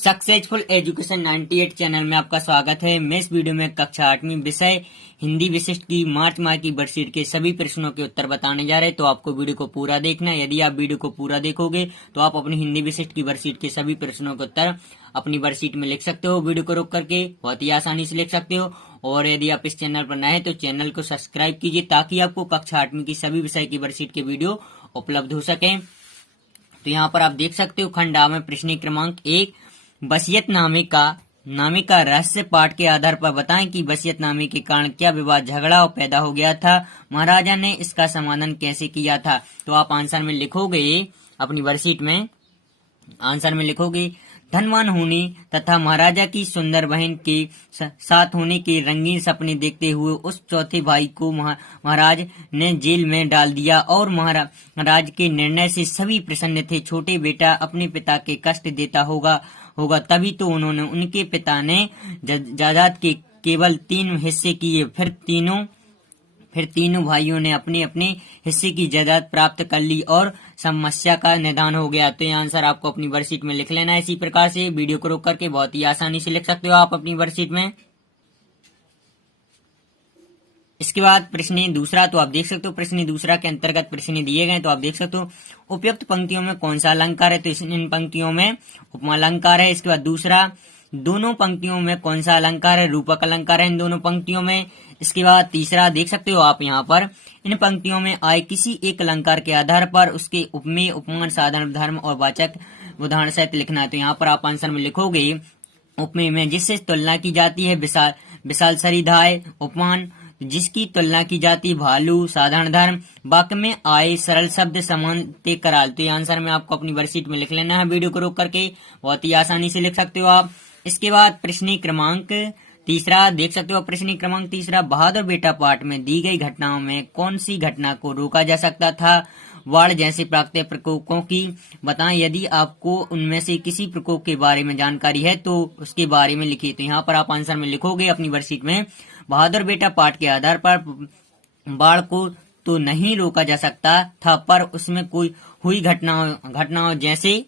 Successful education 98 channel में आपका स्वागत है। मैं इस वीडियो में कक्षा 8वीं विषय हिंदी विशिष्ट की मार्च माह की वर्कशीट के सभी प्रश्नों के उत्तर बताने जा रहे हैं, तो आपको वीडियो को पूरा देखना है। यदि आप वीडियो को पूरा देखोगे तो आप अपनी हिंदी विशिष्ट की वर्कशीट के सभी प्रश्नों के उत्तर अपनी वर्कशीट में लिख सकते हो। वीडियो को रोक करके बहुत ही आसानी से लिख सकते हो। और यदि आप इस चैनल पर नए हैं तो चैनल को सब्सक्राइब कीजिए ताकि आपको कक्षा 8वीं की सभी विषय की वर्कशीट के वीडियो उपलब्ध हो सके। तो यहाँ पर आप देख सकते हो खंड आ में प्रश्न क्रमांक 1, वसीयत नामे का रहस्य पाठ के आधार पर बताएं कि वसीयत नामे के कारण क्या विवाद झगड़ा पैदा हो गया था, महाराजा ने इसका समाधान कैसे किया था। तो आप आंसर में लिखोगे, अपनी वर्कशीट में आंसर में लिखोगे, धनवान होने तथा महाराजा की सुंदर बहन के साथ होने के रंगीन सपने देखते हुए उस चौथे भाई को महाराज ने जेल में डाल दिया और महाराज के निर्णय से सभी प्रसन्न थे। छोटे बेटा अपने पिता के कष्ट देता होगा तभी तो उन्होंने उनके पिता ने जायदाद के केवल 3 हिस्से किए। फिर तीनों भाइयों ने अपने अपने हिस्से की जायदाद प्राप्त कर ली और समस्या का निदान हो गया। तो ये आंसर आपको अपनी वर्कशीट में लिख लेना है। इसी प्रकार से वीडियो को रोक करके बहुत ही आसानी से लिख सकते हो आप अपनी वर्कशीट में। इसके बाद प्रश्न दूसरा, तो आप देख सकते हो प्रश्न दूसरा के अंतर्गत प्रश्न दिए गए, तो आप देख सकते हो उपयुक्त पंक्तियों में कौन सा अलंकार है, तो इन पंक्तियों में उपमा अलंकार है। इसके बाद दूसरा, दोनों पंक्तियों में कौन सा अलंकार है, रूपक अलंकार है इन दोनों पंक्तियों में। इसके बाद तीसरा देख सकते हो आप यहाँ पर, इन पंक्तियों में आए किसी एक अलंकार के आधार पर उसके उपमेय उपमान साधारण धर्म और वाचक उदाहरण सहित लिखना है। तो यहाँ पर आप आंसर में लिखोगे, उपमेय में जिससे तुलना की जाती है विशाल सरिधाय, उपमान जिसकी तुलना की जाती भालू साधारण धर्म, वाक्य में आए सरल शब्द समान ते कराल। तो ये आंसर में आपको अपनी वर्कशीट में लिख लेना है। वीडियो को रोक करके बहुत ही आसानी से लिख सकते हो आप। इसके बाद प्रश्न क्रमांक तीसरा देख सकते हो, प्रश्न क्रमांक तीसरा, बहादुर बेटा पाठ में दी गई घटनाओं में कौन सी घटना को रोका जा सकता था, बाढ़ जैसे प्राकृतिक प्रकोपों की बताएं। यदि आपको उनमें से किसी प्रकोप के बारे में जानकारी है तो उसके बारे में लिखिए। तो यहाँ पर आप आंसर में लिखोगे अपनी वर्कशीट में, बहादुर बेटा पाठ के आधार पर बाढ़ को तो नहीं रोका जा सकता था, पर उसमें कोई हुई घटनाओं जैसे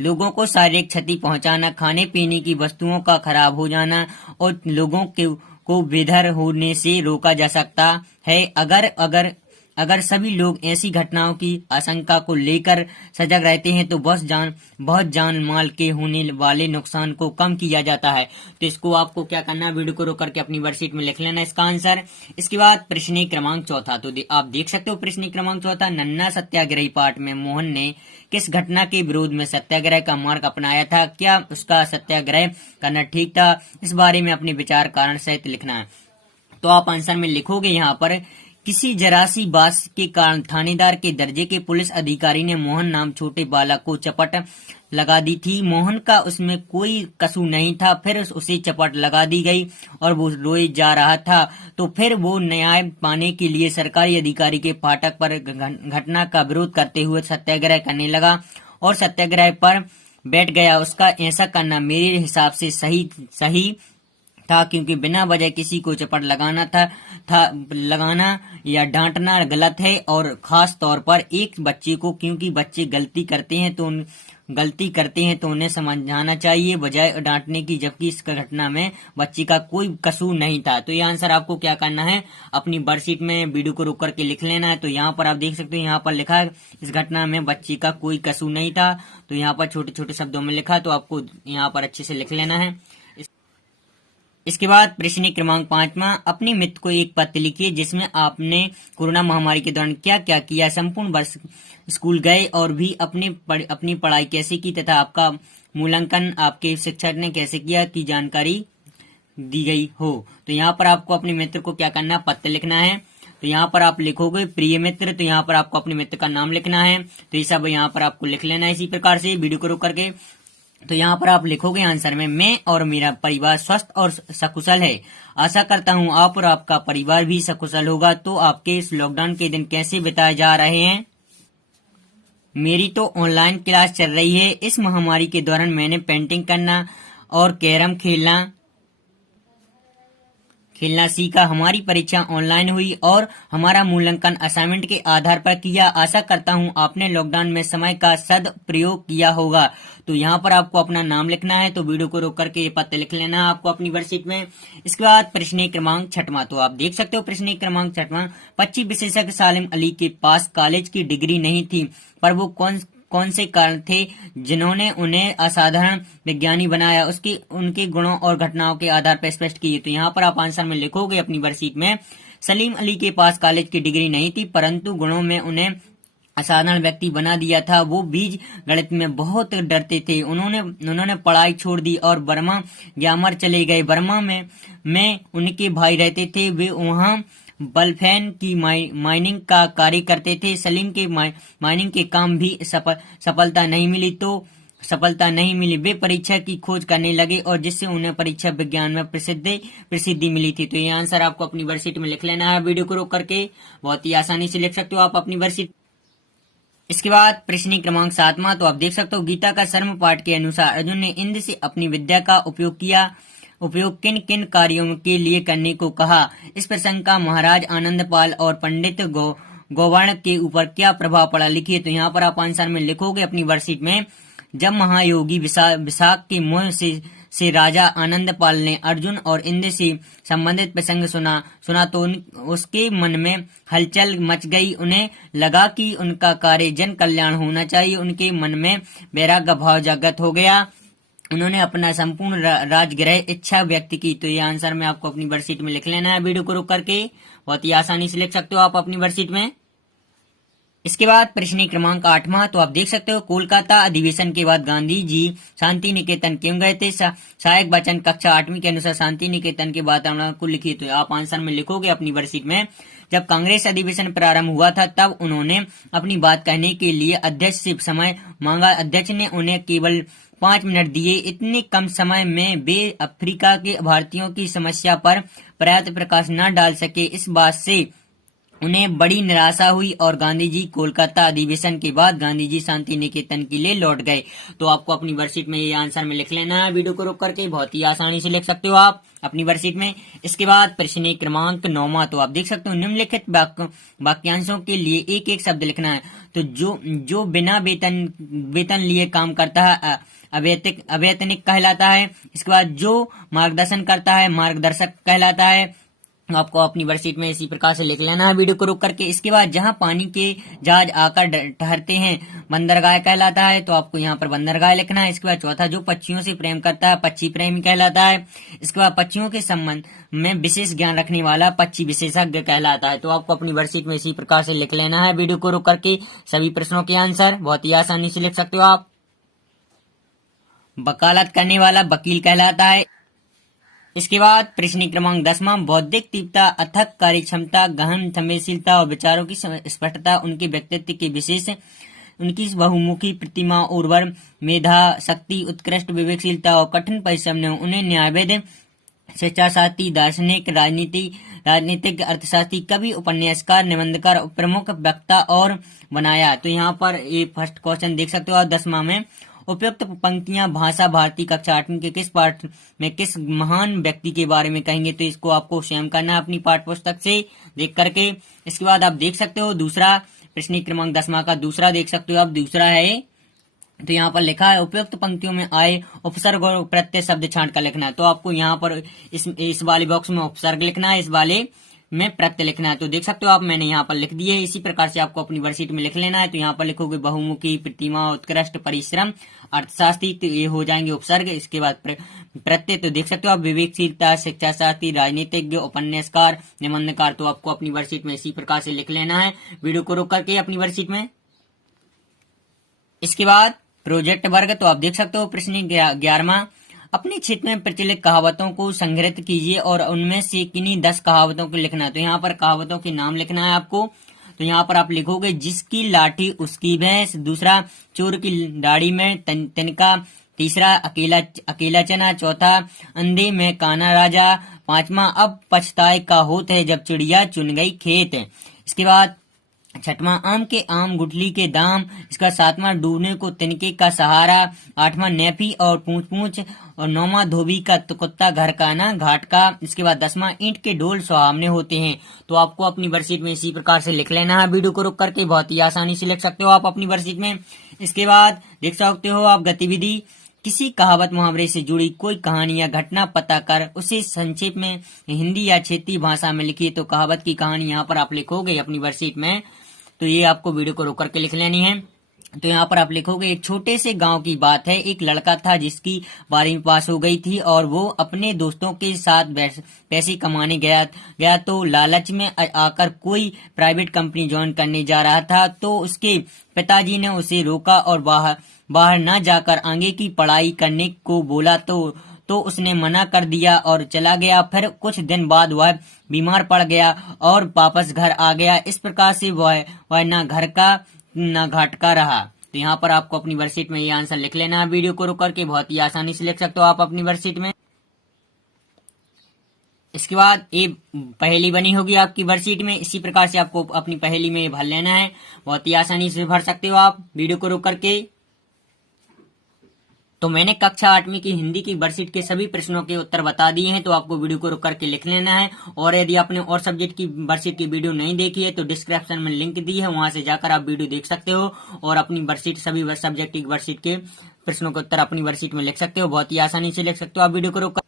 लोगों को शारीरिक क्षति पहुंचाना, खाने पीने की वस्तुओं का खराब हो जाना और लोगों को बेघर होने से रोका जा सकता है। अगर सभी लोग ऐसी घटनाओं की आशंका को लेकर सजग रहते हैं तो बहुत जान माल के होने वाले नुकसान को कम किया जाता है। तो इसको आपको क्या करना है, वीडियो को रोक करके अपनी वर्कशीट में लिख लेना इसका आंसर। इसके बाद प्रश्न क्रमांक चौथा, तो आप देख सकते हो प्रश्न क्रमांक चौथा, नन्ना सत्याग्रही पाठ में मोहन ने किस घटना के विरोध में सत्याग्रह का मार्ग अपनाया था, क्या उसका सत्याग्रह करना ठीक था, इस बारे में अपने विचार कारण सहित लिखना है। तो आप आंसर में लिखोगे यहाँ पर, किसी जरासी बात के कारण थानेदार के दर्जे के पुलिस अधिकारी ने मोहन नाम छोटे बालक को चपट लगा दी थी। मोहन का उसमें कोई कसूर नहीं था, फिर उसे चपट लगा दी गई और वो रोए जा रहा था। तो फिर वो न्याय पाने के लिए सरकारी अधिकारी के फाटक पर घटना का विरोध करते हुए सत्याग्रह करने लगा और सत्याग्रह पर बैठ गया। उसका ऐसा करना मेरे हिसाब से सही था, क्योंकि बिना वजह किसी को चपट लगाना या डांटना गलत है, और खास तौर पर एक बच्चे को, क्योंकि बच्चे गलती करते हैं तो उन्हें समझाना चाहिए बजाय डांटने की, जबकि इस घटना में बच्चे का कोई कसूर नहीं था। तो ये आंसर आपको क्या करना है, अपनी वर्कशीट में वीडियो को रोक करके लिख लेना है। तो यहाँ पर आप देख सकते हो, यहाँ पर लिखा है इस घटना में बच्चे का कोई कसूर नहीं था। तो यहाँ पर छोटे छोटे शब्दों में लिखा, तो आपको यहाँ पर अच्छे से लिख लेना है। इसके बाद प्रश्न क्रमांक 5वां, अपने मित्र को एक पत्र लिखिए जिसमें आपने कोरोना महामारी के दौरान क्या क्या किया, संपूर्ण वर्ष स्कूल गए और भी अपनी पढ़ाई कैसे की तथा आपका मूल्यांकन आपके शिक्षक ने कैसे किया की जानकारी दी गई हो। तो यहाँ पर आपको अपने मित्र को क्या करना है, पत्र लिखना है। तो यहाँ पर आप लिखोगे प्रिय मित्र, तो यहाँ पर आपको अपने मित्र का नाम लिखना है। तो ये सब यहाँ पर आपको लिख लेना है इसी प्रकार से, वीडियो को रोक करके। तो यहाँ पर आप लिखोगे आंसर में, मैं और मेरा परिवार स्वस्थ और सकुशल है। आशा करता हूँ आप और आपका परिवार भी सकुशल होगा। तो आपके इस लॉकडाउन के दिन कैसे बिताए जा रहे हैं? मेरी तो ऑनलाइन क्लास चल रही है। इस महामारी के दौरान मैंने पेंटिंग करना और कैरम खेलना सीखा। हमारी परीक्षा ऑनलाइन हुई और हमारा मूल्यांकन असाइनमेंट के आधार पर किया। आशा करता हूँ आपने लॉकडाउन में समय का सदप्रयोग किया होगा। तो यहाँ पर आपको अपना नाम लिखना है, तो वीडियो को रोक करके ये पत्र लिख लेना है आपको अपनी वर्कशीट में। इसके बाद प्रश्न क्रमांक 6वां, तो आप देख सकते हो प्रश्न क्रमांक 6वां, 25 विशेषज्ञ सालिम अली के पास कॉलेज की डिग्री नहीं थी, पर वो कौन से कारण थे जिन्होंने उन्हें असाधारण विज्ञानी बनाया, उसकी उनके गुणों और घटनाओं के आधार पर स्पष्ट किए। तो यहाँ पर आप आंसर में लिखोगे अपनी वर्कशीट में, सलीम अली के पास कॉलेज की डिग्री नहीं थी, परंतु गुणों में उन्हें असाधारण व्यक्ति बना दिया था। वो बीज गणित में बहुत डरते थे। उन्होंने पढ़ाई छोड़ दी और बर्मा ग्यामर चले गए। बर्मा में उनके भाई रहते थे, वे वहाँ बल्फेन की माइनिंग का कार्य करते थे। सलीम के माइनिंग के काम भी सफलता नहीं मिली। वे परीक्षा की खोज करने लगे और जिससे उन्हें परीक्षा विज्ञान में प्रसिद्धि मिली थी। तो ये आंसर आपको अपनी वर्कशीट में लिख लेना है। वीडियो को रोक करके बहुत ही आसानी से लिख सकते हो आप अपनी वर्कशीट। इसके बाद प्रश्न क्रमांक 7वां, तो आप देख सकते हो गीता का सर्म पाठ के अनुसार अर्जुन ने इंद्र से अपनी विद्या का उपयोग किन किन कार्यों के लिए करने को कहा। इस प्रसंग का महाराज आनंदपाल और पंडित गोवर्ण के ऊपर क्या प्रभाव पड़ा, लिखिए। तो यहाँ पर आप आंसर में लिखोगे अपनी वर्कशीट में, जब महायोगी विशाख के मुंह से राजा आनंदपाल ने अर्जुन और इंद्र से संबंधित प्रसंग सुना तो उसके मन में हलचल मच गई। उन्हें लगा कि उनका कार्य जन कल्याण होना चाहिए। उनके मन में वैराग्य भाव जागृत हो गया। उन्होंने अपना संपूर्ण राजगृह इच्छा व्यक्त की। तो ये आंसर में आपको अपनी वर्कशीट में लिख लेना है। वीडियो को रोक करके बहुत ही आसानी से लिख सकते हो आप अपनी वर्कशीट में। इसके बाद प्रश्न क्रमांक 8वां, तो आप देख सकते हो कोलकाता अधिवेशन के बाद गांधी जी शांति निकेतन क्यों गए थे। सहायक वचन कक्षा 8वीं के अनुसार शांति निकेतन के वातावरण को लिखिए। तो आप आंसर में लिखोगे अपनी वर्कशीट में, जब कांग्रेस अधिवेशन प्रारंभ हुआ था तब उन्होंने अपनी बात कहने के लिए अध्यक्ष से समय मांगा। अध्यक्ष ने उन्हें केवल 5 मिनट दिए। इतने कम समय में वे अफ्रीका के भारतीयों की समस्या पर पर्याप्त प्रकाश न डाल सके। इस बात से उन्हें बड़ी निराशा हुई और गांधी जी कोलकाता अधिवेशन के बाद गांधी जी शांति निकेतन के लिए लौट गए। तो आपको अपनी वर्कशीट में ये आंसर में लिख लेना है। वीडियो को रोक करके बहुत ही आसानी से लिख सकते हो आप अपनी वर्कशीट में। इसके बाद प्रश्न क्रमांक 9वां, तो आप देख सकते हो निम्नलिखित वाक्यांशों के लिए एक एक शब्द लिखना है। तो जो बिना वेतन लिए काम करता है अवैतनिक कहलाता है। इसके बाद जो मार्गदर्शन करता है मार्गदर्शक कहलाता है। आपको अपनी वर्कशीट में इसी प्रकार से लिख लेना है वीडियो को रोक करके। इसके बाद जहां पानी के जहाज आकर ठहरते हैं बंदरगाह कहलाता है। तो आपको यहाँ पर बंदरगाह लिखना है। इसके बाद चौथा, जो पक्षियों से प्रेम करता है पक्षी प्रेमी कहलाता है। इसके बाद पक्षियों के संबंध में विशेष ज्ञान रखने वाला पक्षी विशेषज्ञ कहलाता है। तो आपको अपनी वर्कशीट में इसी प्रकार से लिख लेना है। वीडियो को रोक करके सभी प्रश्नों के आंसर बहुत ही आसानी से लिख सकते हो आप। वकालत करने वाला वकील कहलाता है। इसके बाद प्रश्न क्रमांक 10वां, बौद्धिक तीव्रता, अथक कार्य क्षमता, गहन संवेदनशीलता और विचारों की स्पष्टता उनके व्यक्तित्व के विशेष, उनकी बहुमुखी प्रतिमा, उर्वर मेधा शक्ति, उत्कृष्ट विवेकशीलता और कठिन परिश्रम ने उन्हें न्यायविद, शिक्षाशास्त्री, दार्शनिक, राजनीतिक, अर्थशास्त्री, कवि, उपन्यासकार, निबंधकार, प्रमुख वक्ता और बनाया। तो यहाँ पर ये फर्स्ट क्वेश्चन देख सकते हो आप 10वां में, उपयुक्त पंक्तियां भाषा भारती कक्षा 8वीं के किस पाठ में किस महान व्यक्ति के बारे में कहेंगे। तो इसको आपको स्वयं करना है अपनी पाठ्य पुस्तक से देख करके। इसके बाद आप देख सकते हो दूसरा प्रश्न क्रमांक 10वां का दूसरा देख सकते हो आप। दूसरा है, तो यहाँ पर लिखा है उपयुक्त पंक्तियों में आए उपसर्ग और प्रत्यय शब्द छांट कर लिखना है। तो आपको यहाँ पर इस वाले बॉक्स में उपसर्ग लिखना है, इस वाले में प्रत्यय लिखना है। तो देख सकते हो आप मैंने यहाँ पर लिख दिए। इसी प्रकार से आपको अपनी वर्कशीट में लिख लेना है। तो यहाँ पर लिखोगे बहुमुखी, प्रतिमा, उत्कृष्ट, परिश्रम, अर्थशास्त्री, तो ये हो जाएंगे उपसर्ग। इसके बाद प्रत्यय, तो देख सकते हो आप विवेकशीलता, शिक्षाशास्त्री, राजनीतिज्ञ, उपन्यासकार, निबंधकार। तो आपको अपनी वर्कशीट में इसी प्रकार से लिख लेना है। वीडियो को रोक करके अपनी वर्कशीट में। इसके बाद प्रोजेक्ट वर्ग, तो आप देख सकते हो प्रश्न 11वां, अपने क्षेत्र में प्रचलित कहावतों को संग्रहित कीजिए और उनमें से किन्हीं 10 कहावतों को लिखना है। तो यहाँ पर कहावतों के नाम लिखना है आपको। तो यहाँ पर आप लिखोगे जिसकी लाठी उसकी भैंस, दूसरा चोर की दाढ़ी में तिनका, तीसरा अकेला चना, चौथा अंधे में काना राजा, 5वां अब पछताए का होत है जब चिड़िया चुन गई खेत। इसके बाद छठवां आम के आम गुठली के दाम। इसका सातवां डूबने को तिनके का सहारा। आठवां नेफी और पूछ पूछ। और नौवां धोबी का कुत्ता घर का ना घाट का। इसके बाद 10वां ईंट के ढोल सुहावने होते हैं। तो आपको अपनी वर्कशीट में इसी प्रकार से लिख लेना है। वीडियो को रोक करके बहुत ही आसानी से लिख सकते हो आप अपनी वर्कशीट में। इसके बाद देख सकते हो आप गतिविधि, किसी कहावत मुहावरे से जुड़ी कोई कहानी या घटना पता कर उसे संक्षेप में हिंदी या क्षेत्रीय भाषा में लिखिए। तो कहावत की कहानी यहाँ पर आप लिखोगे अपनी वर्कशीट में। तो ये आपको वीडियो को रोक करके लिख लेनी है। तो यहाँ पर आप लिखोगे, एक छोटे से गांव की बात है। एक लड़का था जिसकी 12वीं पास हो गई थी और वो अपने दोस्तों के साथ पैसे कमाने गया तो लालच में आकर कोई प्राइवेट कंपनी ज्वाइन करने जा रहा था। तो उसके पिताजी ने उसे रोका और बाहर न जाकर आगे की पढ़ाई करने को बोला। तो उसने मना कर दिया और चला गया। फिर कुछ दिन बाद वह बीमार पड़ गया और वापस घर आ गया। इस प्रकार से वह न घर का न घाट का रहा। तो यहाँ पर आपको अपनी वर्कशीट में ये आंसर लिख लेना है। वीडियो को रोक करके बहुत ही आसानी से लिख सकते हो आप अपनी वर्कशीट में। इसके बाद ये पहेली बनी होगी आपकी वर्कशीट में। इसी प्रकार से आपको अपनी पहेली में भर लेना है। बहुत ही आसानी से भर सकते हो आप वीडियो को रोक करके। तो मैंने कक्षा 8वीं की हिंदी की वर्कशीट के सभी प्रश्नों के उत्तर बता दिए हैं। तो आपको वीडियो को रोक करके लिख लेना है। और यदि आपने और सब्जेक्ट की वर्कशीट की वीडियो नहीं देखी है तो डिस्क्रिप्शन में लिंक दी है, वहां से जाकर आप वीडियो देख सकते हो और अपनी वर्कशीट सभी सब्जेक्ट की वर्कशीट के प्रश्नों के उत्तर अपनी वर्कशीट में लिख सकते हो। बहुत ही आसानी से लिख सकते हो आप वीडियो को रोक।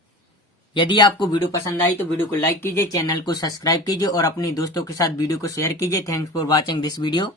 यदि आपको वीडियो पसंद आई तो वीडियो को लाइक कीजिए, चैनल को सब्सक्राइब कीजिए और अपने दोस्तों के साथ वीडियो को शेयर कीजिए। Thanks for watching this video.